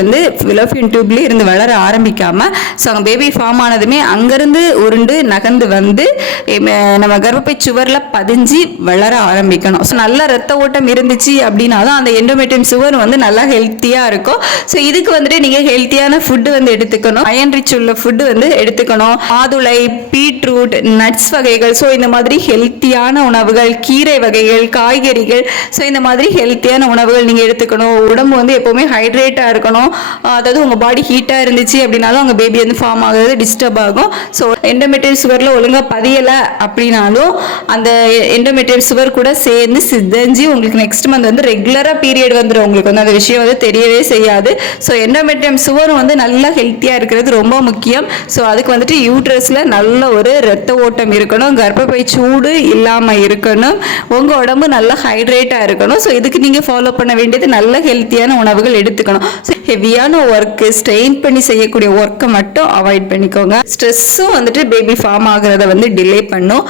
வந்து ஃபிலோஃபியன் டியூப்லேயே இருந்து வளர ஆரம்பிக்காமல் ஸோ அங்கே பேபி ஃபார்ம் ஆனதுமே அங்கேருந்து உருண்டு நகர்ந்து வந்து நம்ம கர்ப்பப்பை சுவரில் பதிஞ்சு வளர ஆரம்பிக்கணும். ஸோ நல்ல ரத்த ஓட்டம் இருந்துச்சு அப்படின்னா தான் அந்த எண்டோமெட்ரியம் சுவர் வந்து நல்லா ஹெல்த்தியாக இருக்கும். ஸோ இதுக்கு வந்துட்டு நீங்கள் ஹெல்த்தியான ஃபுட்டு வந்து எடுத்துக்கணும். அயன் ரிச் உள்ள ஃபுட்டு வந்து எடுத்துக்கணும். ஆதுளை பீட்ரூட் நட்ஸ் வகைகள் ஸோ இந்த மாதிரி ஹெல்த்தியான உணவுகள் கீரை வகைகள் காய்கறிகள் ஸோ இந்த மாதிரி ஹெல்த்தியான உணவுகள் நீங்கள் எடுத்துக்கணும். உடம்பு வந்து எப்போவுமே ஹைட்ரேட்டாக இருக்கணும். அதாவது உங்கள் பாடி ஹீட்டாக இருந்துச்சு அப்படின்னாலும் அங்கே பேபி வந்து ஃபார்ம் ஆகுறது டிஸ்டர்ப் ஆகும். ஸோ எண்டோமெட்ரியல் சுவரில் ஒழுங்காக பதியலை அப்படின்னாலும் அந்த எண்டோமெட்ரியல் சுவர் கூட சேர்ந்து சிதஞ்சு உங்களுக்கு நெக்ஸ்ட் மந்த் வந்து ரெகுலராக பீரியட் வந்துடும் உங்களுக்கு வந்து அந்த விஷயம் வந்து தெரியவே செய்யாது. ஸோ எண்டோமெட்ரியம் சுவரும் வந்து நல்லா ஹெல்த்தியாக இருக்கிறது ரொம்ப முக்கியம். ஸோ அதுக்கு வந்துட்டு யூட்ரஸில் நல்ல ஒரு ரத்த ஓட்டம் இருக்கணும். கர்ப்பப்பை சூடு இல்லாமல் இருக்கணும். உங்கள் உடம்பு நல்லா ஹைட்ரேட்டாக இருக்கணும். ஸோ இதுக்கு நீங்கள் ஃபாலோ பண்ண வேண்டியது நல்ல ஹெல்த்தியான உணவுகள் எடுத்துக்கணும். ஸோ ஹெவியான ஒர்க்கு ஸ்ட்ரெயின் பண்ணி செய்யக்கூடிய ஒர்க்கை மட்டும் அவாய்ட் பண்ணிக்கோங்க. ஸ்ட்ரெஸ்ஸும் வந்துட்டு பேபி ஃபார்ம் ஆகுறத வந்து டிலே பண்ணும்.